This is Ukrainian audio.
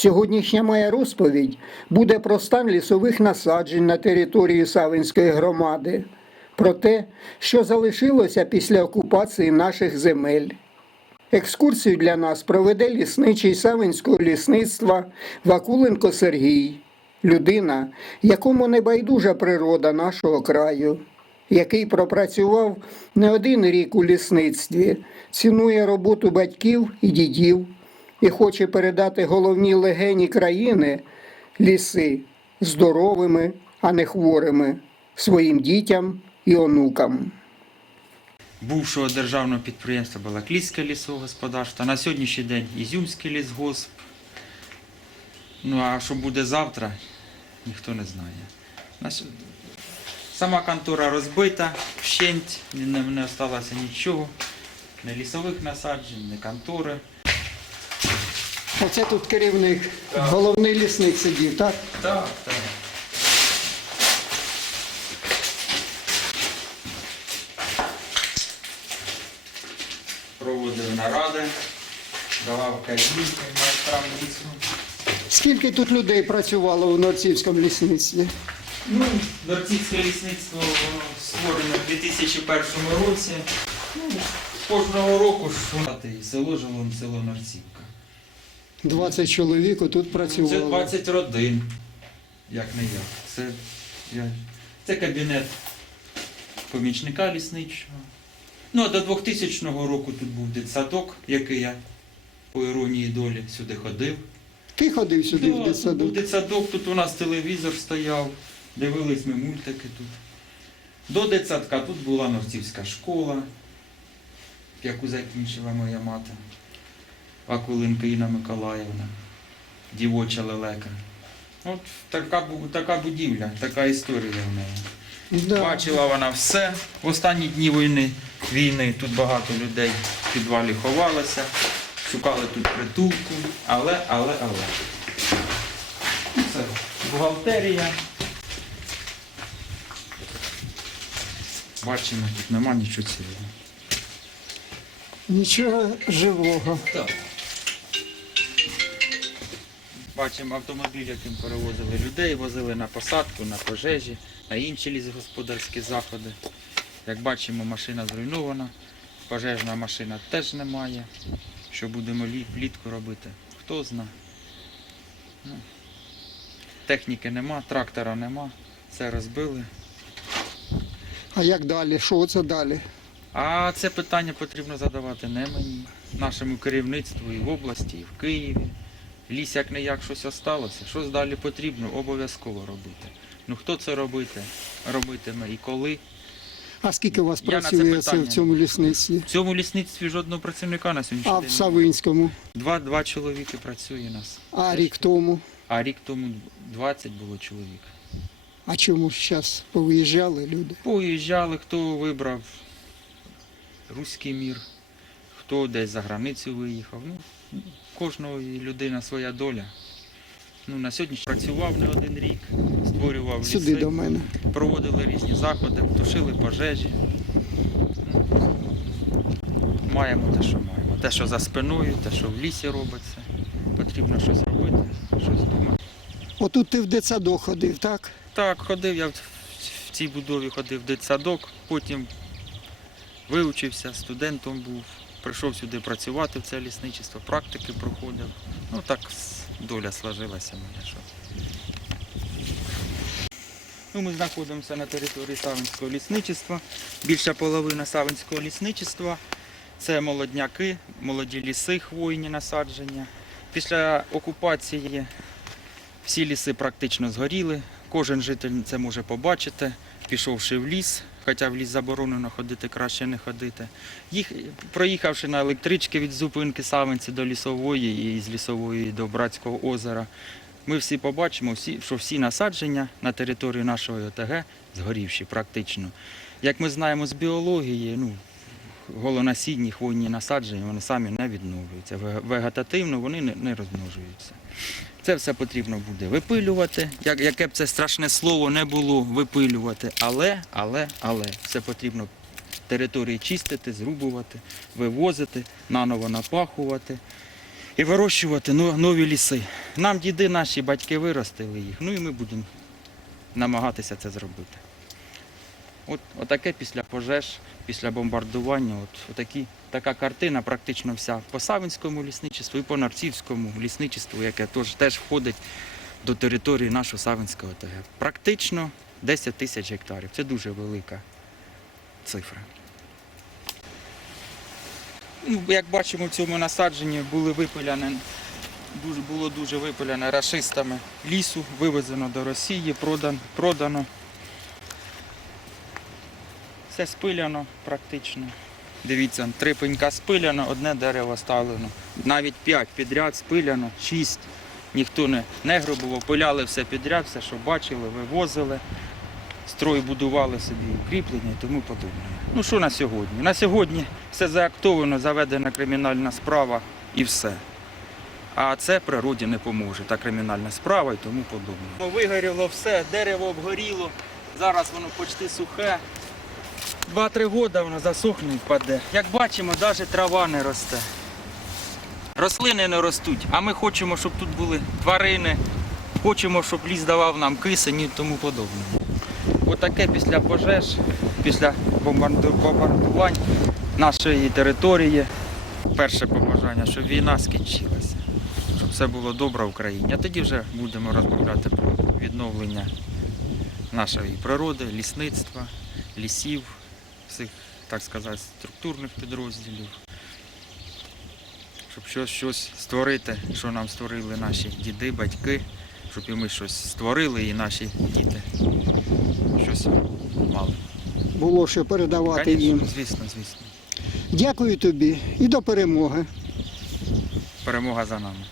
Сьогоднішня моя розповідь буде про стан лісових насаджень на території Савинської громади, про те, що залишилося після окупації наших земель. Екскурсію для нас проведе лісничий Савинського лісництва Вакуленко Сергій, людина, якому не байдужа природа нашого краю, який пропрацював не один рік у лісництві, цінує роботу батьків і дідів і хоче передати головній легені країни ліси здоровими, а не хворими своїм дітям і онукам. бувшого державного підприємства Балаклійське лісогосподарство, на сьогоднішній день Ізюмський лісгосп. Ну а що буде завтра, ніхто не знає. Сама контора розбита, вщент, не, осталося нічого. Не лісових насаджень, не контори. Оце тут керівник, головний лісник сидів, так? Так, так. Проводив наради, давав казівки майстрам лісу. Скільки тут людей працювало у Норцівському лісництві? Ну, Норцівське лісництво воно створено в 2001 році. Ну, кожного року ж село жило село Норцівка. 20 чоловік тут Це 20 родин, як не як. Це, я, це кабінет помічника лісничого. Ну, а до 2000 року тут був дитсадок, який я по іронії долі сюди ходив. Ти ходив сюди Да, в дитсадок? був дитсадок, тут у нас телевізор стояв, дивились ми мультики тут. До дитсадка тут була Норцівська школа, яку закінчила моя мати. Акуленко Інна Миколаївна, дівоча лелека. От така, така будівля, така історія в неї. Да. Бачила вона все. В останні дні війни, війни тут багато людей в підвалі ховалося, шукали тут притулку, але, але, але. Це бухгалтерія. Бачимо, тут нема нічого цілого. Нічого живого. Так. Бачимо автомобіль, яким перевозили людей, возили на посадку, на пожежі, на інші лісгосподарські заходи. Як бачимо, машина зруйнована, пожежна машина теж немає. Що будемо влітку робити? Хто зна. Ну, техніки нема, трактора нема, все розбили. А як далі? Що це далі? А це питання потрібно задавати не мені, нашому керівництву і в області, і в Києві. Ліс як не як щось осталося. Щось далі потрібно, обов'язково робити. Ну хто це робити? Робитиме і коли. А скільки у вас Я на це працює це питання в цьому лісництві? В цьому лісництві жодного працівника на сьогоднішній А день. в Савинському? Два, два чоловіки працює у нас. А рік тому? А рік тому 20 було чоловік. А чому ж зараз повиїжджали люди? Поїжджали, хто вибрав руський мір, хто десь за границю виїхав. Ну, кожного людина своя доля. Ну, на сьогодні працював не один рік, створював ліси, Сюди до мене. проводили різні заходи, тушили пожежі. Маємо те, що маємо. Те, що за спиною, те, що в лісі робиться. Потрібно щось робити, щось думати. Отут ти в дитсадок ходив, так? Так, ходив я в цій будові ходив в дитсадок, потім вивчився, студентом був, прийшов сюди працювати в це лісничество, практики проходив. Ну так доля сложилася моя. Що. Ну, ми знаходимося на території Савинського лісничества. Більша половина Савинського лісничества це молодняки, молоді ліси, хвойні насадження. Після окупації всі ліси практично згоріли. Кожен житель це може побачити, пішовши в ліс, хоча в ліс заборонено ходити, краще не ходити. Їх, проїхавши на електрички від зупинки Савинці до лісової і з лісової до Братського озера, ми всі побачимо, що всі насадження на території нашої ОТГ згорівші практично. Як ми знаємо з біології, ну, голонасідні хвойні насадження вони самі не відновлюються. Вегетативно вони не, розмножуються. Це все потрібно буде випилювати. Як, яке б це страшне слово не було випилювати. Але, але, але все потрібно території чистити, зрубувати, вивозити, наново напахувати. і вирощувати нові ліси. Нам діди наші батьки виростили їх, ну і ми будемо намагатися це зробити. От, отаке після пожеж, після бомбардування, от, отакі, така картина практично вся по Савинському лісничеству і по Нарцівському лісничеству, яке теж, теж входить до території нашого Савинського ОТГ. Практично 10 тисяч гектарів. Це дуже велика цифра. Ну, як бачимо, в цьому насадженні були випиляні, дуже, було дуже випиляне рашистами лісу, вивезено до Росії, продан, продано. Все спиляно практично. Дивіться, три пенька спиляно, одне дерево ставлено. Навіть п'ять підряд спиляно, шість. Ніхто не, не грабував, пиляли все підряд, все, що бачили, вивозили. Строй будували собі укріплення і тому подобне. Ну що на сьогодні? На сьогодні все заактовано, заведена кримінальна справа і все. А це природі не поможе, та кримінальна справа і тому подобне. Вигоріло все, дерево обгоріло, зараз воно почти сухе. Два-три роки воно засохне і впаде. Як бачимо, навіть трава не росте. Рослини не ростуть, а ми хочемо, щоб тут були тварини, хочемо, щоб ліс давав нам кисень і тому подобне. Отаке після пожеж, після бомбардувань нашої території. Перше побажання, щоб війна скінчилася, щоб все було добре в Україні. А тоді вже будемо розмовляти про відновлення нашої природи, лісництва, лісів, всіх, так сказати, структурних підрозділів. Щоб щось, щось створити, що нам створили наші діди, батьки, щоб і ми щось створили, і наші діти щось мали. Було що передавати Конечно, їм. звісно, звісно. Дякую тобі і до перемоги. Перемога за нами.